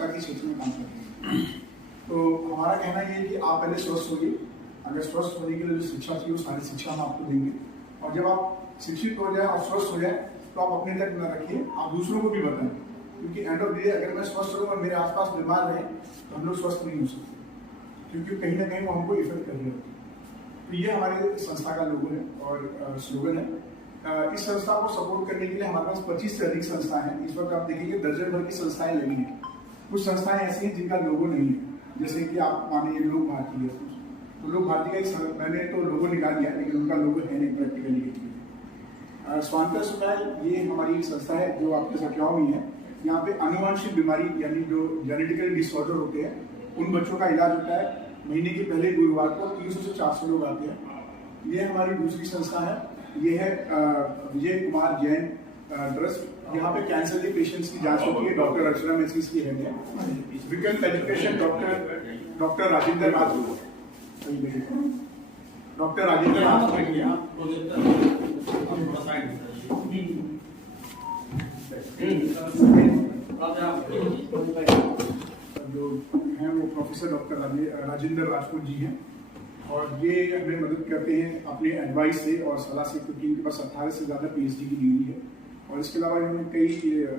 जागरूकता के क्षेत्र में काम करते हैं। तो हमारा कहना ये है कि आप पहले स्वस्थ होइए। अगर स्वस्थ होने के लिए जो शिक्षा चाहिए वो सारी शिक्षा हम आपको देंगे, और जब आप शिक्षित हो जाए और स्वस्थ हो जाए तो आप अपने तक न रखिए, आप दूसरों को भी बताएं, क्योंकि एंड ऑफ द डे अगर मैं स्वस्थ रहूँ और मेरे आसपास बीमार रहे तो हम लोग स्वस्थ नहीं हो सकते, क्योंकि कहीं ना कहीं वो हमको इफेक्ट कर रहे होते हैं। तो ये हमारे संस्था का लोगो है और स्लोगन है। इस संस्था को सपोर्ट करने के लिए हमारे पास 25 से अधिक संस्थाएं हैं। इस वक्त आप देखेंगे दर्जन भर की संस्थाएं लगी हैं। कुछ संस्थाएं ऐसी हैं जिनका लोगो नहीं है, जैसे कि आप मानिए लोक भारती है, तो लोक भारती का एक मैंने तो लोगो निकाल दिया, लेकिन उनका लोगो है नहीं प्रैक्टिकली। स्वांतः सुखाय ये हमारी एक संस्था है जो आपके सख्याओं में है। यहाँ पे आनुवांशिक बीमारी यानी जो जेनेटिकल डिसऑर्डर होते हैं उन बच्चों का इलाज होता है। महीने के पहले गुरुवार को 300 से 400 लोग आते हैं। ये हमारी दूसरी संस्था है, ये है विजय कुमार जैन ट्रस्ट। यहाँ पे कैंसर के पेशेंट्स की जांच होती है। डॉक्टर अर्चना मिश्र इसकी हेड है। विकल्प education doctor Rajendra Rajput, doctor Rajendra जो हैं वो प्रोफेसर डॉक्टर राजेंद्र राजपूत जी हैं, और ये हमें मदद करते हैं अपने एडवाइस से और सलाह से, क्योंकि इनके पास 18 से ज़्यादा PhD की डिग्री है। और इसके अलावा इन्होंने कई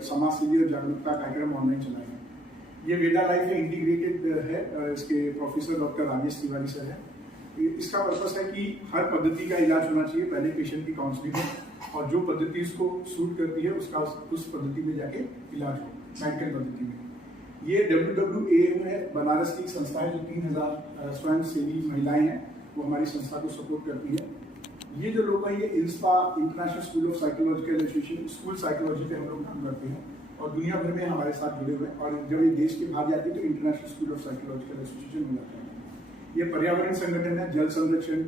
समाज सेवी और जागरूकता कार्यक्रम ऑनलाइन चलाए हैं। ये वेदा लाइफ में इंटीग्रेटेड है, इसके professor doctor Rajesh Tiwari sir है। इसका पर्पस है कि हर पद्धति का इलाज होना चाहिए, पहले पेशेंट की काउंसलिंग हो और जो पद्धति उसको सूट करती है उसका उस पद्धति में जाके इलाज हो, मेडिकल पद्धति में। ये WWAM है, बनारस की संस्था है, जो 3000 स्वयं सेवी महिलाएं हैं वो हमारी संस्था को सपोर्ट करती है। ये जो लोग हैं ये INSPA international school of psychological association, school psychology पे हम लोग काम करते हैं और दुनिया भर में हमारे साथ जुड़े हुए हैं। और जब ये देश के बाहर जाती है तो international school of psychological association में जाते हैं। ये पर्यावरण संगठन है, जल संरक्षण,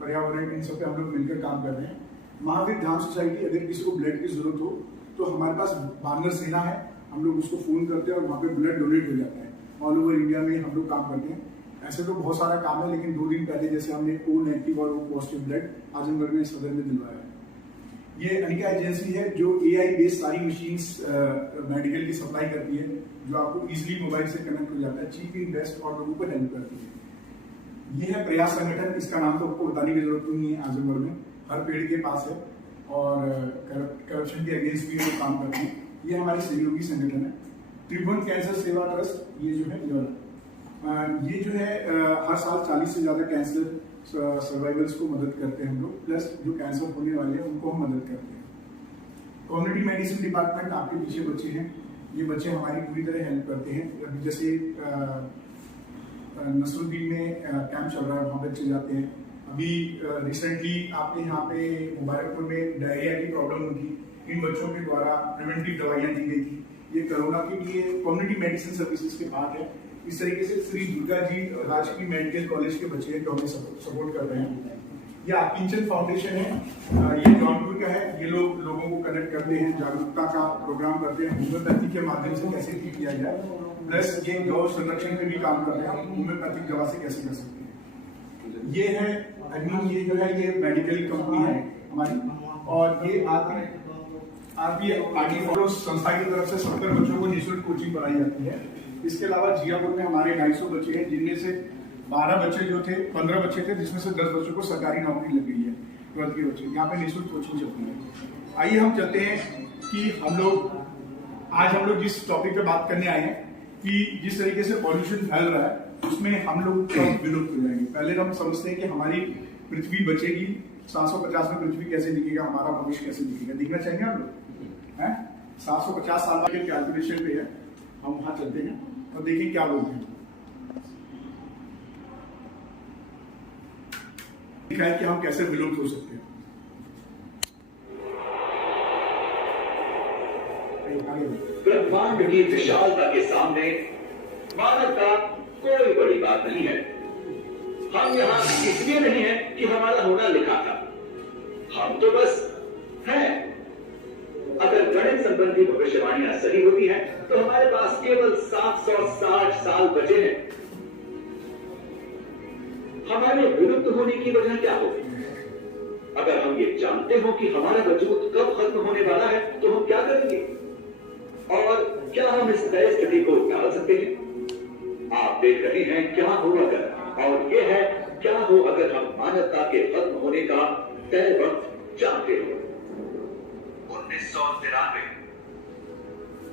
पर्यावरण, इन सब पे हम लोग मिलकर काम कर रहे हैं। महावीर धाम सोसाइटी, अगर किसी को ब्लड की जरूरत हो तो हमारे पास वानर सेना है, हम लोग उसको फोन करते हैं और वहाँ पे ब्लड डोनेट हो जाता है। ऑल ओवर इंडिया में हम लोग काम करते हैं। ऐसे तो बहुत सारा काम है, लेकिन 2 दिन पहले जैसे हमने O नेगेटिव और O पॉजिटिव ब्लड आजमगढ़ में सदर में दिलवाया है। ये अनिका एजेंसी है जो AI बेस्ड सारी मशीन्स मेडिकल की सप्लाई करती है, जो आपको इजीली मोबाइल से कनेक्ट हो जाता है, चीप इन बेस्ट और लोगों को हेल्प करती है। ये है प्रयास संगठन, इसका नाम तो आपको बताने की जरूरत नहीं है, आजमगढ़ में हर पेड़ के पास है और करप्शन के अगेंस्ट भी लोग काम करते हैं। ये हमारे सहयोगी संगठन है। त्रिभुवन कैंसर सेवा ट्रस्ट, ये जो है ये जो है हर साल 40 से ज्यादा कैंसर सर्वाइवर्स को मदद करते हैं हम लोग, प्लस जो कैंसर होने वाले हैं उनको हम मदद करते हैं। कम्युनिटी मेडिसिन डिपार्टमेंट, आपके पीछे बच्चे हैं, ये बच्चे हमारी पूरी तरह हेल्प करते हैं। अभी जैसे नसरुद्दीन में कैंप चल रहा है, वहाँ बच्चे जाते हैं। अभी रिसेंटली आपके यहाँ पे मुबारकपुर में डायरिया की प्रॉब्लम हुई थी, इन बच्चों के द्वारा प्रिवेंटिव दवाइयाँ दी गई थी। ये कोरोना के लिए कम्युनिटी मेडिसिन सर्विसेज के पार्ट है। इस तरीके से श्री दुर्गा जी राजकीय मेडिकल कॉलेज के बच्चे हैं जो हमें सपोर्ट कर रहे हैं। ये आकिंचन फाउंडेशन है, ये जौनपुर का है। ये लोग लोगों को कनेक्ट करते हैं, जागरूकता का प्रोग्राम करते हैं, होम्योपैथी के माध्यम से कैसे ठीक किया जाए, प्लस ये गौ संरक्षण पे भी काम करते हैं, होम्योपैथिक दवा से कैसे कर सकते हैं। ये है अग्नि, ये जो है ये मेडिकल कंपनी है हमारी, और ये आरपी संस्था की तरफ से 70 बच्चों को निःशुल्क कोचिंग पढ़ाई जाती है। इसके अलावा जियापुर में हमारे 250 बच्चे हैं, जिनमें से 12 बच्चे जो थे, 15 बच्चे थे, जिसमें से 10 बच्चों को सरकारी नौकरी लग गई है। 12th के बच्चे यहाँ पे निःशुल्क कोचिंग चलती है। आइए हम चलते हैं कि आज हम लोग जिस टॉपिक पे बात करने आए हैं कि जिस तरीके से पॉल्यूशन फैल रहा है उसमें हम लोग विलुप्त हो जाएंगे। पहले हम समझते हैं कि हमारी पृथ्वी बचेगी, 750 में पृथ्वी कैसे दिखेगा, हमारा भविष्य कैसे दिखेगा, दिखना चाहिए हम लोग हैं। 750 साल के कैलकुलेशन पे है, हम वहां चलते हैं और देखिए क्या बोलते हैं। दिखा है कि हम कैसे विलुप्त हो सकते हैं। ब्रह्मांड की विशालता के सामने मानवता कोई बड़ी बात नहीं है। हम यहाँ इसलिए नहीं है कि हमारा होना लिखा था, हम तो बस हैं। अगर गणित संबंधी भविष्यवाणियां सही होती हैं तो हमारे पास केवल 760 साल बचे हैं। हमारे विलुप्त होने की वजह क्या होगी? अगर हम ये जानते हो कि हमारा वजूद कब खत्म होने वाला है तो हम क्या करेंगे? और क्या हम इस नए स्थिति को टाल सकते हैं? आप देख रहे हैं क्या हो अगर, और ये है क्या हो अगर हम मानवता के खत्म होने का तय वक्त जानते हो।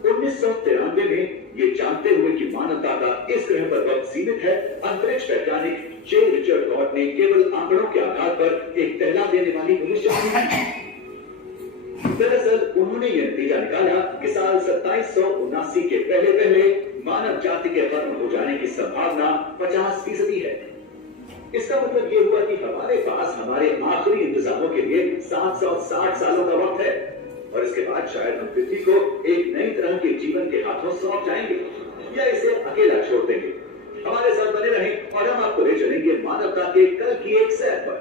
1993 में ये जानते हुए कि मानवता का इस ग्रह पर वक्त सीमित है, अंतरिक्ष वैज्ञानिक जे रिचर्ड गॉड ने केवल आंकड़ों के आधार पर एक टहला देने वाली भविष्यवाणी की। दरअसल उन्होंने यह नतीजा निकाला कि साल 2779 के पहले मानव जाति के खत्म हो जाने की संभावना 50% है। इसका मतलब ये हुआ कि हमारे पास हमारे आखिरी इंतजामों के लिए 760 सालों का वक्त है, और इसके बाद शायद हम पृथ्वी को एक नई तरह के जीवन के हाथों सौंप जाएंगे या इसे अकेला छोड़ देंगे। हमारे साथ बने रहें और हम आपको ले चलेंगे मानवता के कल की एक सैर पर।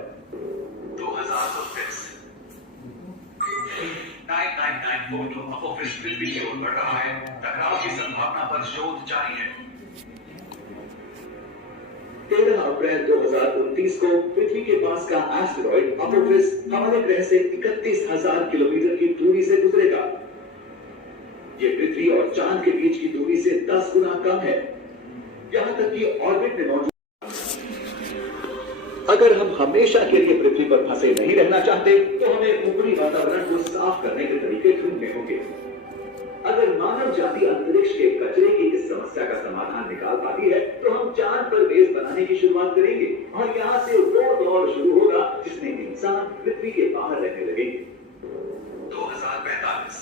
2029 999 अपोफिस पृथ्वी की ओर बढ़ रहा है। टकराव की संभावना पर शोध जारी है। 13 अप्रैल 2029 को पृथ्वी के पास का एस्टेरॉइड अपोफिस हमारे ग्रह से 31,000 किलोमीटर की दूरी से गुजरेगा। ये पृथ्वी और चांद के बीच की दूरी से 10 गुना कम है, यहां तक कि ऑर्बिट में मौजूद। अगर हम हमेशा के लिए पृथ्वी पर फंसे नहीं रहना चाहते तो हमें ऊपरी वातावरण को साफ करने के तरीके ढूंढने होंगे। अगर मानव जाति अंतरिक्ष के कचरे की इस समस्या का समाधान निकाल पाती है तो हम चांद पर बेस बनाने की शुरुआत करेंगे, और यहाँ से वो दौर शुरू होगा जिसमें इंसान पृथ्वी के बाहर रहने लगेंगे। 2045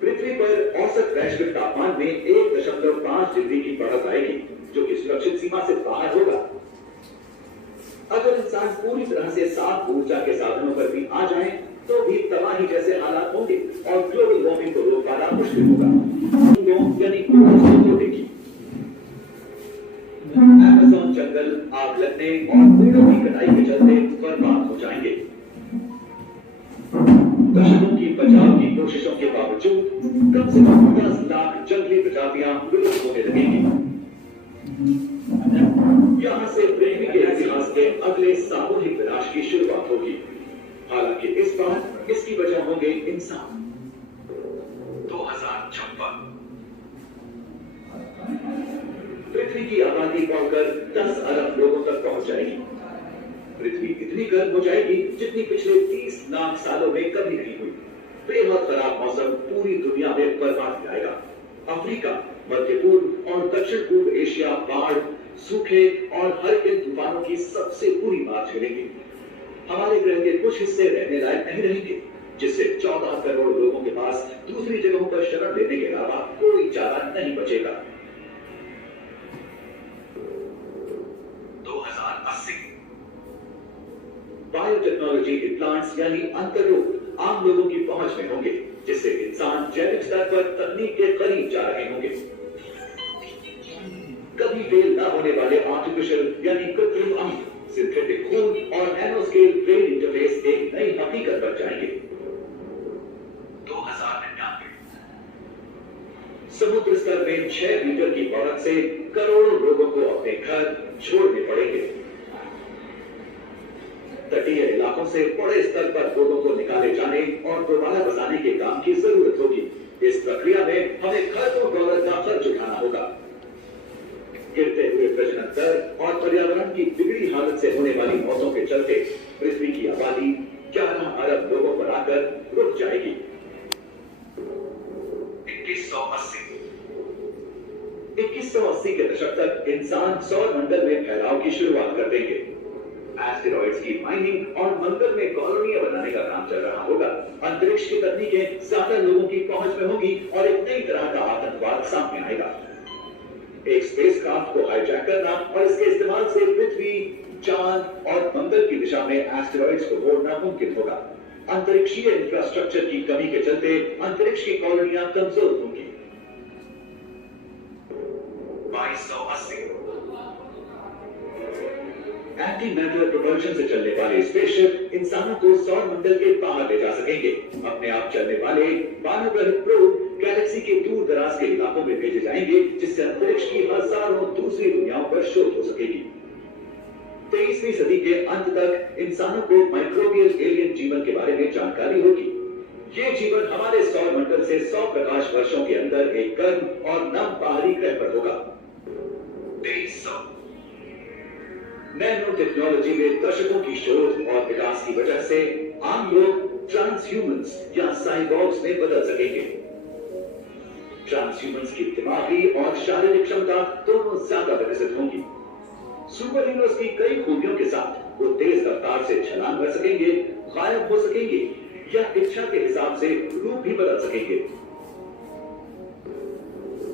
पृथ्वी पर औसत वैश्विक तापमान में 1.5 डिग्री की बढ़त आएगी, जो कि सुरक्षित सीमा से बाहर होगा। अगर इंसान पूरी तरह से साफ ऊर्जा के साधनों पर भी आ जाए तो भी तबाही जैसे हालात होंगे और ग्लोबल वार्मिंग को रोक पाना मुश्किल होगा। यानी अमेज़न जंगल आग लगने और पेड़ों की कटाई के चलते बर्बाद हो जाएंगे। दशकों की बचाव की कोशिशों के बावजूद कम से कम 10 लाख जंगली प्रजातियां विलुप्त होने लगेंगी। यहाँ से पृथ्वी के इतिहास के अगले सामूहिक विनाश की शुरुआत होगी। हालांकि इस बार इसकी वजह होंगे इंसान। 2056 पृथ्वी की आबादी बढ़कर 10 अरब लोगों तक पहुंच जाएगी। पृथ्वी इतनी गर्म हो जाएगी जितनी पिछले 30 लाख सालों में कभी नहीं हुई। बेहद खराब मौसम पूरी दुनिया में बर्बाद जाएगा। अफ्रीका, मध्य पूर्व और दक्षिण पूर्व एशिया बाढ़, सूखे और हरिकेन तूफानों की सबसे बुरी मार झेलेंगे। हमारे ग्रह के कुछ हिस्से रहने लायक नहीं रहेंगे, जिससे 14 करोड़ लोगों के पास दूसरी जगहों पर शरण लेने के अलावा कोई चारा नहीं बचेगा। 2080 बायोटेक्नोलॉजी के प्लांट्स यानी अंतरोग आम लोगों की पहुंच में होंगे, जिससे इंसान जैविक स्तर पर तकनीक के करीब जा रहे होंगे। कभी फेल न होने वाले आर्टिफिशियल यानी कृत्रिम अंग, सिंथेटिक खून और नैनोस्केल ब्रेन इंटरफेस एक नई हकीकत बन जाएंगे। 2099 समुद्र स्तर में 6 मीटर की बढ़त से करोड़ों लोगों को अपने घर छोड़ने पड़ेंगे। तटीय इलाकों से बड़े स्तर पर लोगों को निकाले जाने और दोबारा बसाने के काम की जरूरत होगी। इस प्रक्रिया में हमें खरबों डॉलर का खर्च उठाना होगा। गिरते हुए प्रजनन दर और पर्यावरण की बिगड़ी हालत से होने वाली मौतों के चलते पृथ्वी की आबादी 11 अरब लोगों पर आकर रुक जाएगी। 2180 के दशक तक इंसान सौर मंडल में फैलाव की शुरुआत कर देंगे। एस्टेरॉइड्स की माइनिंग और मंगल में कॉलोनियां बनाने का काम चल रहा होगा। अंतरिक्ष की तकनीकें ज्यादा लोगों की पहुंच में होगी और एक नई तरह का आतंकवाद सामने आएगा। एक स्पेसक्राफ्ट को हाईजैक करना और इसके इस्तेमाल से पृथ्वी, चांद और मंगल की दिशा में एस्टेरॉइड्स को मोड़ना मुमकिन होगा। अंतरिक्षीय इंफ्रास्ट्रक्चर की कमी के चलते अंतरिक्ष की कॉलोनियां कमजोर होंगी। 2280 एंटी मैटर प्रोपल्शन से चलने वाले स्पेसशिप इंसानों को सौर मंडल के बाहर ले जा सकेंगे। अपने आप चलने वाले मानव रहित प्रोब गैलेक्सी के दूर दराज के इलाकों में भेजे जाएंगे, जिससे अंतरिक्ष की हजारों दूसरी दुनियाओं पर शोध हो सकेगी। 23वीं सदी के अंत तक इंसानों को माइक्रोबियल एलियन जीवन के बारे में जानकारी होगी। ये जीवन हमारे सौर मंडल से 100 प्रकाश वर्षों के अंदर एक गर्म और नम पहाड़ी ग्रह पर होगा। 2300। नैनो टेक्नोलॉजी में दशकों की शोध और विकास की वजह से आम लोग ट्रांसह्यूमंस या साइबॉर्ग्स में बदल सकेंगे। ट्रांसह्यूमंस की दिमागी और शारीरिक क्षमता दोनों ज्यादा विकसित होंगी। सुपर हीरोज की कई खूबियों के साथ वो तेज रफ्तार से छलांग कर सकेंगे, गायब हो सकेंगे या इच्छा के हिसाब से रूप भी बदल सकेंगे।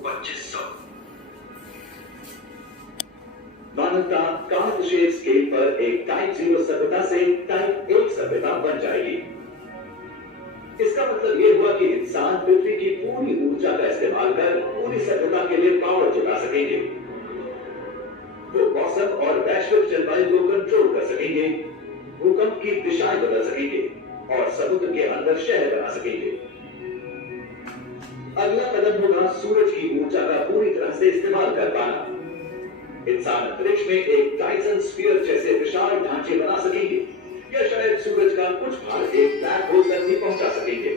2500। मानवता कार्टशेप स्केल पर एक टाइप 0 सभ्यता से टाइप 1 सभ्यता बन जाएगी। इसका मतलब यह हुआ कि इंसान पृथ्वी की पूरी ऊर्जा का इस्तेमाल कर पूरी सभ्यता के लिए पावर जुटा सकेंगे। वो मौसम और वैश्विक जलवायु को कंट्रोल कर सकेंगे, भूकंप की दिशाएं बदल सकेंगे और समुद्र के अंदर शहर बना सकेंगे। अगला कदम होगा सूरज की ऊर्जा का पूरी तरह से इस्तेमाल कर पाना। इंसान अंतरिक्ष में एक टाइसन स्फीयर जैसे विशाल ढांचे बना सकेंगे या शायद सूरज का कुछ भाग एक ब्लैक होल तक भी पहुंचा सकेंगे।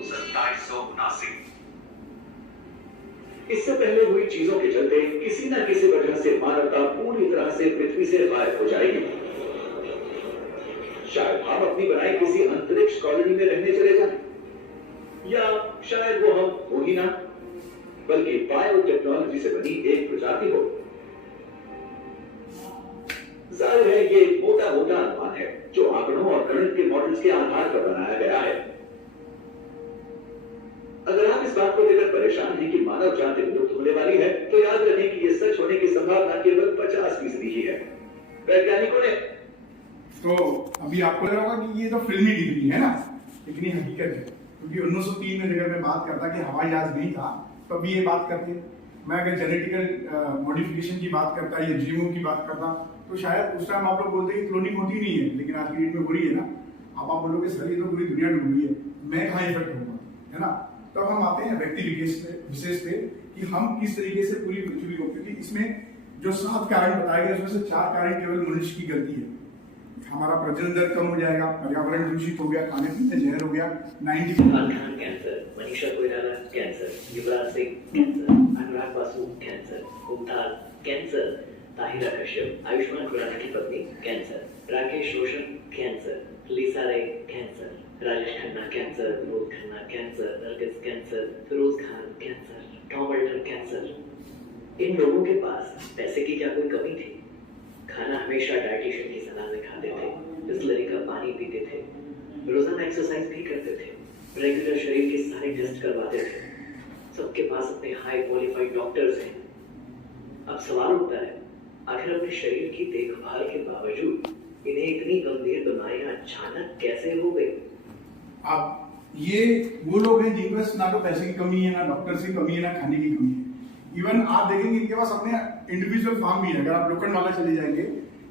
2779। इससे पहले हुई चीजों के चलते किसी न किसी वजह से मानवता पूरी तरह से पृथ्वी से गायब हो जाएगी। शायद हम अपनी बनाई किसी अंतरिक्ष कॉलोनी में रहने चले जाएं, या शायद वो हम हो ही ना, बल्कि बायोटेक्नोलॉजी से बनी एक प्रजाति हो। जाहिर है ये एक मोटा अनुमान है जो आंकड़ों और गणित के मॉडल्स के आधार पर बनाया गया है। अगर आप इस बात को लेकर परेशान हैं कि मानव जाति विलुप्त होने वाली है, तो याद रखें कि ये सच होने की संभावना केवल 50% ही है। वैज्ञानिकों ने तो अभी आपको लग रहा होगा कि ये तो फिल्मी डिग्री है ना, लेकिन ये हकीकत है, क्योंकि 1903 में जगह मैं बात करता कि हवाई जहाज नहीं था तो अभी ये बात करते। मैं अगर जेनेटिकल मॉडिफिकेशन की बात करता या जीवों की बात करता तो शायद उस टाइम आप लोग बोलते हैं कि क्लोनिंग होती नहीं है, लेकिन आज की डेट में हो रही है ना। अब आप बोलोगे सर ये तो पूरी दुनिया डूब गई है, मैं कहाँ इफेक्ट होगा, है ना। तब हम आते हैं व्यक्ति विशेष पे कि हम किस तरीके से पूरी पृथ्वी को, क्योंकि इसमें जो 7 कारण बताए गए उसमें से 4 कारण केवल मनुष्य की गलती है। हमारा प्रजनन दर कम हो जाएगा, पर्यावरण दूषित हो गया, खाने पीने जहर हो गया, 90% cancer, Manisha Koirala cancer, Yuvraj Singh cancer, Anurag Basu cancer, Mumtaz cancer, Tahira Kashyap Ayushmann Khurana की पत्नी cancer, Rakesh Roshan cancer, Lisa Ray cancer, Rajesh Khanna cancer, Vinod Khanna cancer, Nargis cancer, Feroz Khan cancer, Tom Alter cancer. इन लोगों के पास पैसे की क्या कोई कमी थी? खाना हमेशा डाइटिशियन की सलाह में खाते थे, बिस्लरी का पानी पीते थे, रोजाना एक्सरसाइज भी करते थे, रेगुलर शरीर के सारे टेस्ट करवाते थे। सबके पास अपने हाई क्वालिफाइड डॉक्टर्स हैं। अब सवाल उठता है, आखिर अपने शरीर की देखभाल के बावजूद इन्हें इतनी गंभीर बीमारियां अचानक कैसे हो गई? अब ये वो लोग हैं जिनके पास ना तो पैसे की कमी है, ना डॉक्टर की कमी है, ना खाने की कमी है। इवन आप देखेंगे इनके पास अपने इंडिविजुअल फार्म भी है। अगर आप लोखंडवाला चले जाएंगे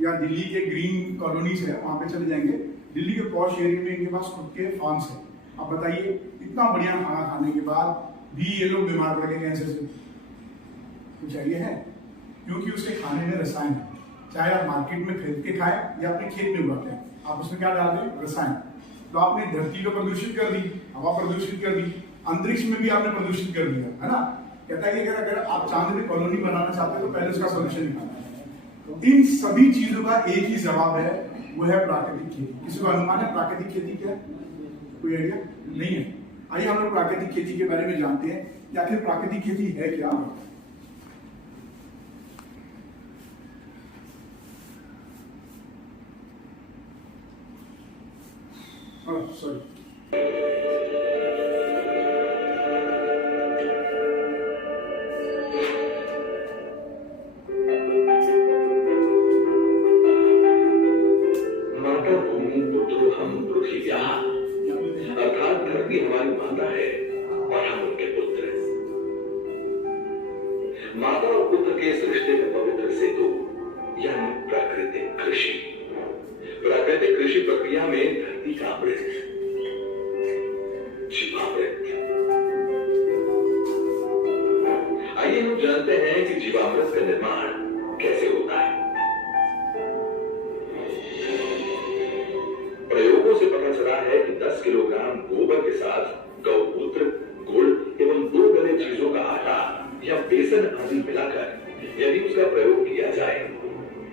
या दिल्ली के ग्रीन कॉलोनीज है वहां पे चले जाएंगे, दिल्ली के पॉश एरिया में इनके पास खुद के फार्म्स है। अब बताइए इतना बढ़िया खाना खाने के बाद भी ये लोग बीमार पड़ गए कैंसर से। कुछ आइडिया है? क्योंकि उसके खाने में रसायन है। चाहे आप मार्केट में खरीद के खाएं या अपने खेत में उगाते हैं, आप उसमें क्या डालते हैं? रसायन। तो आपने धरती को प्रदूषित कर दी, हवा प्रदूषित कर दी, अंतरिक्ष में भी आपने प्रदूषित कर दिया, है ना। कहता है कि अगर आप चांद में कॉलोनी बनाना चाहते हैं तो पहले उसका सोल्यूशन निकालना है। इन सभी चीजों का एक ही जवाब है, वो है प्राकृतिक खेती। किसी को अनुमान है प्राकृतिक खेती क्या है? कोई आइडिया नहीं है? आइए हम लोग प्राकृतिक खेती के बारे में जानते हैं कि आखिर प्राकृतिक खेती है क्या। सॉरी, अर्थात धरती हमारी माता है और हम उनके पुत्र। माता और पुत्र के इस रिश्ते में पवित्र सेतु यानी प्राकृतिक कृषि। प्राकृतिक कृषि प्रक्रिया में धरती का अमृत, जीवामृत। आइए हम जानते हैं कि जीवामृत का निर्माण कैसे होता है। प्रयोगों से पता चला है कि 10 किलोग्राम गोबर के साथ गौमूत्र, गुड़ एवं 2 गले चीजों का आटा या बेसन आदि मिलाकर यदि उसका प्रयोग किया जाए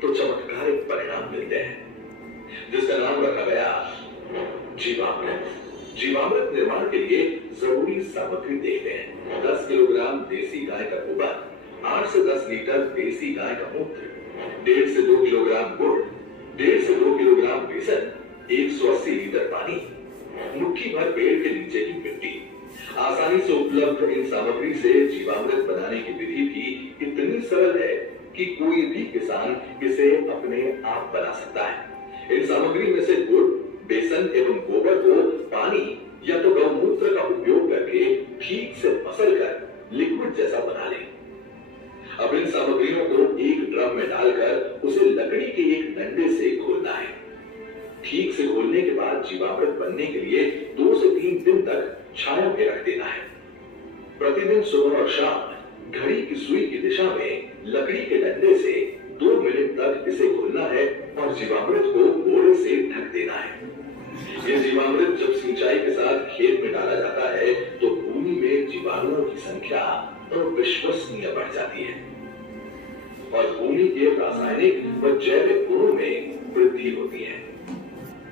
तो चमत्कारिक परिणाम मिलते हैं, जिसका नाम रखा गया जीवामृत। जीवामृत निर्माण के लिए जरूरी सामग्री देखते हैं। 10 किलोग्राम देसी गाय का गोबर, 8 से 10 लीटर देसी गाय का मूत्र, 1.5 से 2 किलोग्राम गुड़, 1.5 से 2 किलोग्राम बेसन, 180 लीटर पानी, मुट्ठी भर पेड़ के नीचे की मिट्टी। आसानी से उपलब्ध इन सामग्री से जीवामृत बनाने की विधि भी इतनी सरल है कि कोई भी किसान इसे अपने आप बना सकता है। इन सामग्री में से गुड़, बेसन एवं गोबर को पानी या तो गौमूत्र का उपयोग करके ठीक से मसल कर लिक्विड जैसा बना लें। अब इन सामग्रियों को एक ड्रम में डालकर उसे लकड़ी के एक डंडे से घोलना है। ठीक से घोलने के बाद जीवामृत बनने के लिए 2 से 3 दिन तक छाया में रख देना है। प्रतिदिन सुबह और शाम घड़ी की सुई की दिशा में लकड़ी के डंडे से 2 मिनट तक इसे घोलना है और जीवामृत को बोरे से ढक देना है। यह जीवामृत जब सिंचाई के साथ खेत में डाला जाता है तो भूमि में जीवाणुओं की संख्या अविश्वसनीय बढ़ जाती है और भूमि के रासायनिक व जैविक गुणों में वृद्धि होती है।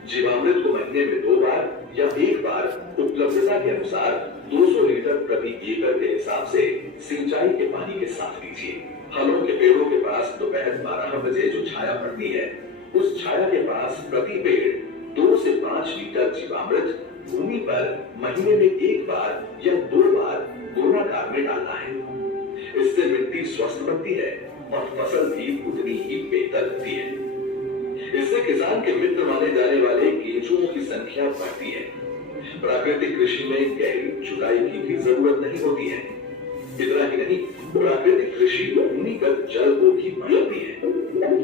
जीवामृत को महीने में 2 बार या 1 बार उपलब्धता के अनुसार 200 लीटर प्रति एकड़ के हिसाब से सिंचाई के पानी के साथ दीजिए। फलों के पेड़ों के पास दोपहर 12 बजे जो छाया पड़ती है, उस छाया के पास प्रति पेड़ 2 से 5 लीटर जीवामृत भूमि पर महीने में 1 बार या 2 बार गोलाकार में डालना है। इससे मिट्टी स्वस्थ बनती है और फसल भी उतनी ही बेहतर होती है। इससे किसान के मित्र माने जाने वाले केंचुओं की संख्या बढ़ती है। प्राकृतिक कृषि में गहरी जुताई की भी जरूरत नहीं होती है। इतना ही नहीं, प्राकृतिक कृषि भूमिगत जल को भी बढ़ाती है।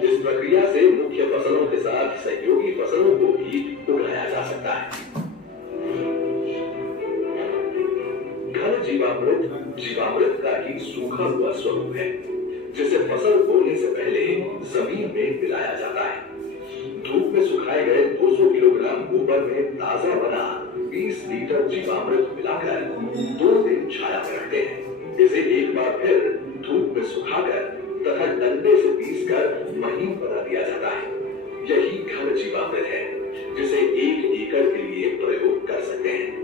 इस प्रक्रिया से मुख्य फसलों के साथ सहयोगी फसलों को भी उगाया जा सकता है। घन जीवामृत का ही सूखा हुआ स्वरूप है, जिसे फसल बोने से पहले जमीन में मिलाया जाता है। धूप में सुखाए गए 200 किलोग्राम गोबर में ताजा बना 20 लीटर जीवामृत मिलाकर 2 दिन छाया में रखते हैं। इसे एक बार फिर धूप में सुखाकर तथा डंडे से पीसकर महीन बना दिया जाता है। यही घन जीवामृत है, जिसे 1 एकड़ के लिए प्रयोग कर सकते हैं।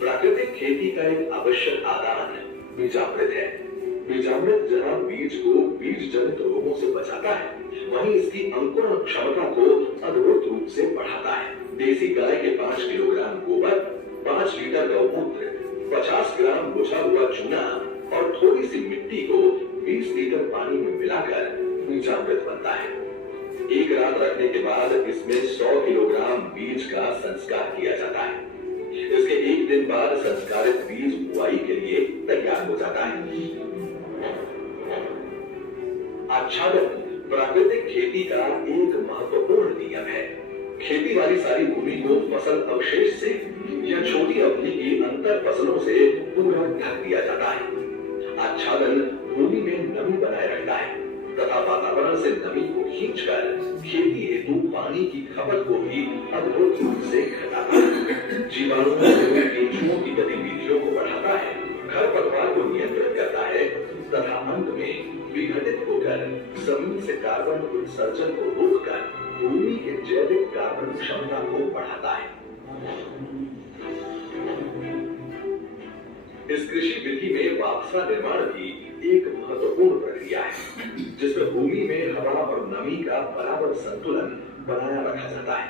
प्राकृतिक खेती का एक आवश्यक आदान बीजामृत है। बीजामृत जहां बीज को बीज जनित रोगों से बचाता है, वहीं इसकी अंकुरण क्षमता को अद्भुत रूप से बढ़ाता है। देसी गाय के 5 किलोग्राम गोबर, 5 लीटर गौमूत्र, 50 ग्राम बुझा हुआ चूना और थोड़ी सी मिट्टी को 20 लीटर पानी में मिलाकर बीजामृत बनता है। एक रात रखने के बाद इसमें 100 किलोग्राम बीज का संस्कार किया जाता है। इसके एक दिन बाद संस्कारित बीज बुआई के लिए तैयार हो जाता है। आच्छादन प्राकृतिक खेती का एक महत्वपूर्ण नियम है। खेती वाली सारी भूमि को फसल अवशेष से या छोटी अवधि की अंतर फसलों से पूरा ढक दिया जाता है। आच्छादन भूमि में नमी बनाए रखता है तथा वातावरण से नमी को खींचकर खेती हेतु पानी की खपत को भी अद्भुत रूप से घटाता है। जीवाणुओं से केंचुओं की गतिविधियों को बढ़ाता है, खरपतवार को नियंत्रित करता है तथा अंत में विघटित होकर जमीन से कार्बन उत्सर्जन को रोककर भूमि के जैविक कार्बन क्षमता को बढ़ाता है। इस कृषि विधि में वापसा निर्माण भी एक महत्वपूर्ण प्रक्रिया है, जिसमें भूमि में हवा और नमी का बराबर संतुलन बनाया रखा जाता है।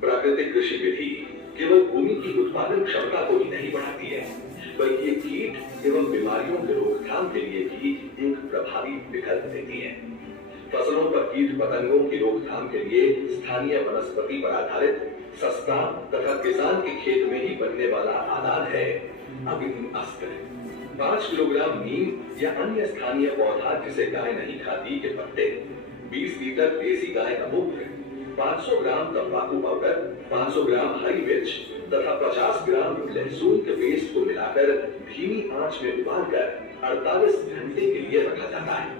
प्राकृतिक कृषि विधि केवल भूमि की उत्पादन क्षमता को ही नहीं बढ़ाती है, बल्कि कीट एवं बीमारियों के रोकथाम के लिए भी एक प्रभावी विकल्प देती है। फसलों पर कीट पतंगों की रोकथाम के लिए स्थानीय वनस्पति पर आधारित सस्ता तथा किसान के खेत में ही बनने वाला आदान है अग्निअस्त्र। 5 किलोग्राम नीम या अन्य स्थानीय पौधा जिसे गाय नहीं खाती के पत्ते, 20 लीटर देसी गाय का मूत्र, 500 ग्राम तंबाकू पाउडर, 500 ग्राम हरी मिर्च तथा 50 ग्राम लहसुन के पेस्ट को मिलाकर धीमी आंच में उबालकर 48 घंटे के लिए रखा जाता है।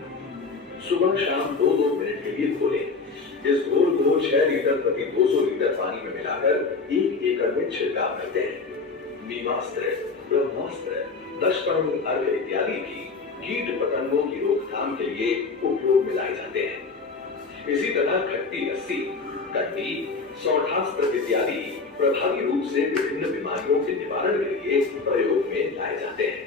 सुबह शाम 2-2 मिनट के लिए खोलें। इस घोल को 6 लीटर प्रति 200 लीटर पानी में मिलाकर 1 एकड़ में छिड़काव करते हैं। नीमास्त्र, ब्रह्मास्त्र, दशपर्णी अर्घ इत्यादि भी कीट पतंगों की रोकथाम के लिए उपयोग में लाए जाते हैं। इसी तरह खट्टी लस्सी, कंडी, सौठास्त्र इत्यादि प्रभावी रूप से विभिन्न बीमारियों के निवारण के लिए प्रयोग में लाए जाते हैं।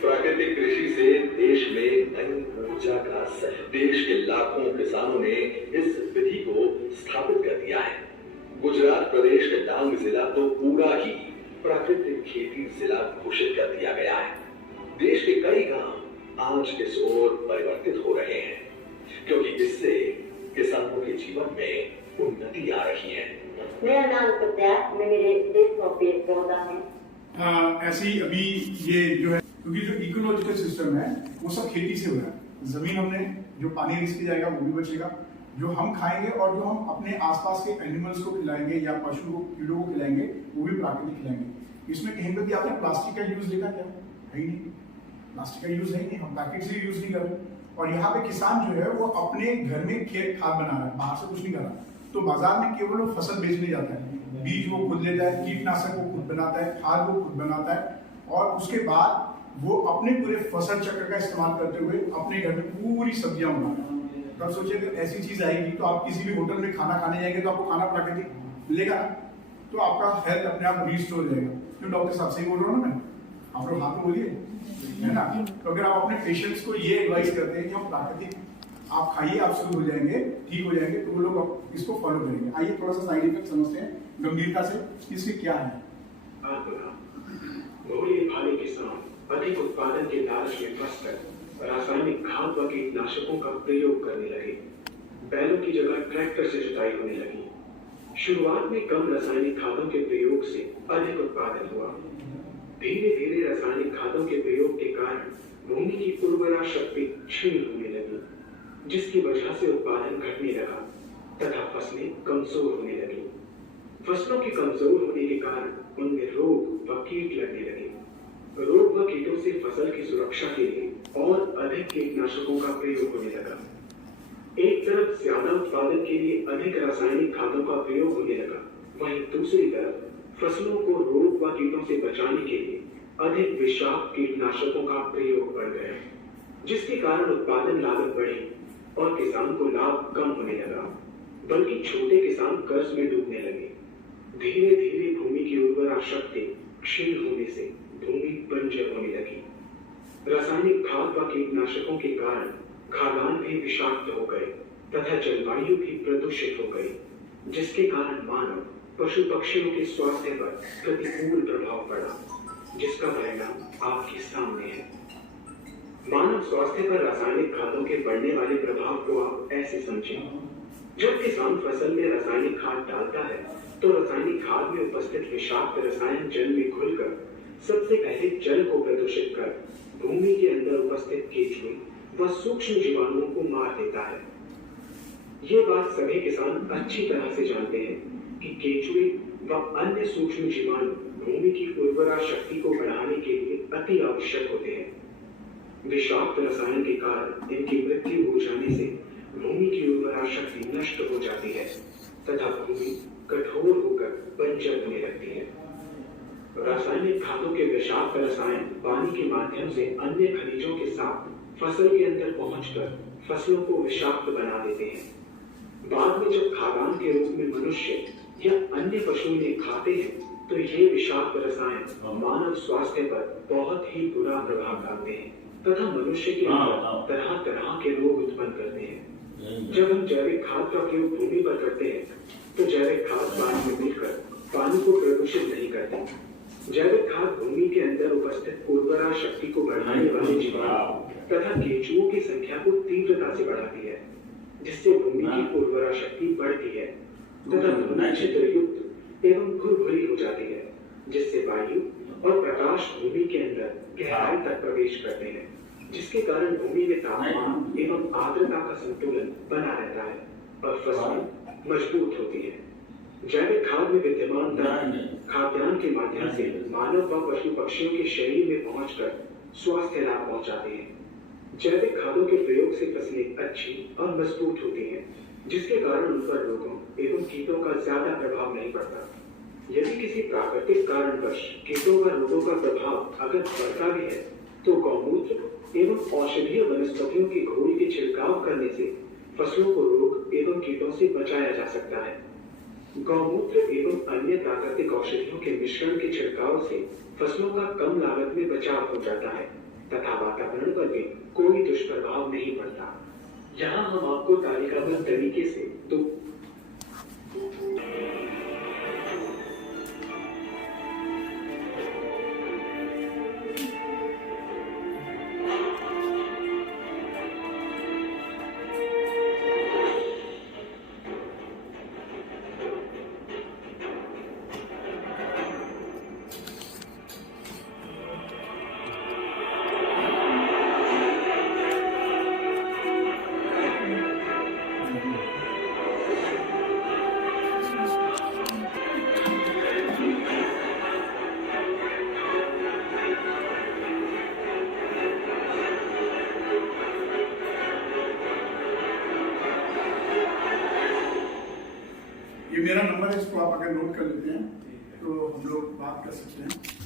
प्राकृतिक कृषि से देश में नई ऊर्जा का देश के लाखों किसानों ने इस विधि को स्थापित कर दिया है। गुजरात प्रदेश के डांग जिला तो पूरा ही प्राकृतिक खेती जिला घोषित कर दिया गया है। देश के कई गांव आज इस ओर परिवर्तित हो रहे हैं, क्योंकि इससे किसानों के जीवन में उन्नति आ रही है। मेरा नाम सत्या, मैं मेरे देश में पेड़ पौधा है। ऐसे ही अभी ये जो है, क्योंकि जो इकोलॉजिकल सिस्टम है वो सब खेती से हो रहा है। जमीन हमने जो पानी रिस्क जाएगा वो भी बचेगा, जो हम खाएंगे और जो हम अपने आसपास के एनिमल्स को खिलाएंगे या पशु को, कीड़ों को खिलाएंगे, वो भी प्राकृतिक खिलाएंगे। इसमें कहीं पर भी आपने प्लास्टिक का यूज देखा क्या? है ही नहीं, प्लास्टिक का यूज है ही नहीं, हम पैकेट से यूज नहीं कर रहे। और यहाँ पे किसान जो है वो अपने घर में खेत खाद बना रहा है, बाहर से कुछ नहीं कर रहा। तो बाजार में केवल वो फसल बेचने जाता है, बीज वो खुद लेता है, कीटनाशक वो खुद बनाता है, खाद वो खुद बनाता है, और उसके बाद वो अपने पूरे फसल चक्र का इस्तेमाल करते हुए अपने घर में पूरी सब्जियां उगाता है। तो आप सोचिए अगर ऐसी चीज आएगी तो आप किसी भी होटल में खाना खाने जाएंगे तो आपको खाना प्राकृतिक मिलेगा, तो आपका हेल्थ अपने आप रिस्टोर हो जाएगा। क्यों डॉक्टर साहब, सही बोल रहा हूँ ना मैं? आप लोग हाँ तो बोलिए, है ना? तो अगर आप अपने पेशेंट्स को ये एडवाइस करते हैं कि हम प्राकृतिक आप खाइए, आप शुरू हो जाएंगे, ठीक हो जाएंगे, तो वो लोग इसको फॉलो करेंगे। आइए थोड़ा सा साइड इफेक्ट समझते हैं गंभीरता से, इसके क्या है। भोले भाले किसान अधिक उत्पादन के लालच में फंसकर रासायनिक खाद व कीटनाशकों का प्रयोग करने लगे। बैलों की जगह ट्रैक्टर से जुताई होने लगी। शुरुआत में कम रासायनिक खादों के प्रयोग से अधिक उत्पादन हुआ। धीरे धीरे रासायनिक खादों के प्रयोग के कारण भूमि की उर्वरा शक्ति क्षीण होने लगी, जिसकी वजह से उत्पादन घटने लगा तथा फसलें कमजोर होने लगी। फसलों के कमजोर होने के कारण उनमें रोग व कीट लगने लगे। रोग व कीटों से फसल की सुरक्षा के लिए और अधिक कीटनाशकों का प्रयोग होने लगा। एक तरफ ज्यादा उत्पादन के लिए अधिक रासायनिक खादों का प्रयोग होने लगा, वहीं दूसरी तरफ फसलों को रोग व कीटों से बचाने के लिए अधिक विषाक्त कीटनाशकों का प्रयोग बढ़ गया, जिसके कारण उत्पादन लागत बढ़ी और किसान को लाभ कम होने लगा, बल्कि छोटे किसान कर्ज में डूबने लगे। धीरे धीरे भूमि की उर्वरा शक्ति क्षीण होने से भूमि बंजर होने लगी। रासायनिक खाद व कीटनाशकों के कारण खाद्यान्न भी विषाक्त हो गए तथा जलवायु भी प्रदूषित हो गई, जिसके कारण मानव पशु पक्षियों के स्वास्थ्य पर प्रतिकूल प्रभाव पड़ा, जिसका परिणाम आपके सामने है। मानव स्वास्थ्य पर रासायनिक खादों के बढ़ने वाले प्रभाव को आप ऐसे समझें। जब किसान फसल में रासायनिक खाद डालता है तो रासायनिक खाद में उपस्थित विषाक्त रसायन जल में घुलकर सबसे पहले जल को प्रदूषित कर भूमि के अंदर उपस्थित केंचुए व सूक्ष्म जीवाणुओं को मार देता है। ये बात सभी किसान अच्छी तरह से जानते हैं कि केंचुए व अन्य सूक्ष्म जीवाणु भूमि की उर्वरा शक्ति को बढ़ाने के लिए अति आवश्यक होते हैं। विषाक्त रसायन के कारण इनकी मृत्यु हो जाने से भूमि की उर्वरा शक्ति नष्ट हो जाती है तथा भूमि कठोर होकर बंजर होने लगती है। रासायनिक खादों के विषाक्त रसायन पानी के माध्यम से अन्य खनिजों के साथ फसल के अंदर पहुंचकर फसलों को विषाक्त बना देते हैं। बाद में जब खाद्यान्न के रूप में मनुष्य या अन्य पशु इन्हें खाते हैं तो ये विषाक्त रसायन मानव स्वास्थ्य पर बहुत ही बुरा प्रभाव डालते हैं तथा मनुष्य के अंदर तरह तरह के रोग उत्पन्न करते हैं। जब हम जैविक खाद का प्रयोग भूमि पर करते हैं तो जैविक खाद पानी में मिलकर पानी को प्रदूषित नहीं करते। जैविक खाद भूमि के अंदर उपस्थित उर्वरा शक्ति को बढ़ाने वाले जीवाणु तथा केंचुओं की संख्या को तीव्रता से बढ़ाती है, जिससे भूमि की उर्वरा शक्ति बढ़ती है तथा भूमि छिद्र युक्त एवं भुरभुरी हो जाती है, जिससे वायु और प्रकाश भूमि के अंदर गहराई तक प्रवेश करते हैं, जिसके कारण भूमि में तापमान एवं आर्द्रता का संतुलन बना रहता है और फसल मजबूत होती है। जैविक खाद में विद्यमान तत्व खाद्यान्न के माध्यम से मानव व पशु पक्षियों के शरीर में पहुंचकर स्वास्थ्य लाभ पहुंचाते हैं। जैविक खादों के प्रयोग से फसलें अच्छी और मजबूत होती हैं, जिसके कारण उन पर रोगों एवं कीटों का ज्यादा प्रभाव नहीं पड़ता। यदि किसी प्राकृतिक कारणवश कीटों व रोगों का प्रभाव अगर बढ़ता भी है, तो गौमूत्र एवं औषधीय वनस्पतियों की घोल के छिड़काव करने से फसलों को रोग एवं कीटों से बचाया जा सकता है। गौमूत्र एवं अन्य प्राकृतिक औषधियों के मिश्रण के छिड़काव से फसलों का कम लागत में बचाव हो जाता है तथा वातावरण पर भी कोई दुष्प्रभाव नहीं पड़ता। यहाँ हम आपको तालिकाबद्ध तरीके से दो ये मेरा नंबर है, इसको आप अगर नोट कर लेते हैं तो हम लोग बात कर सकते हैं।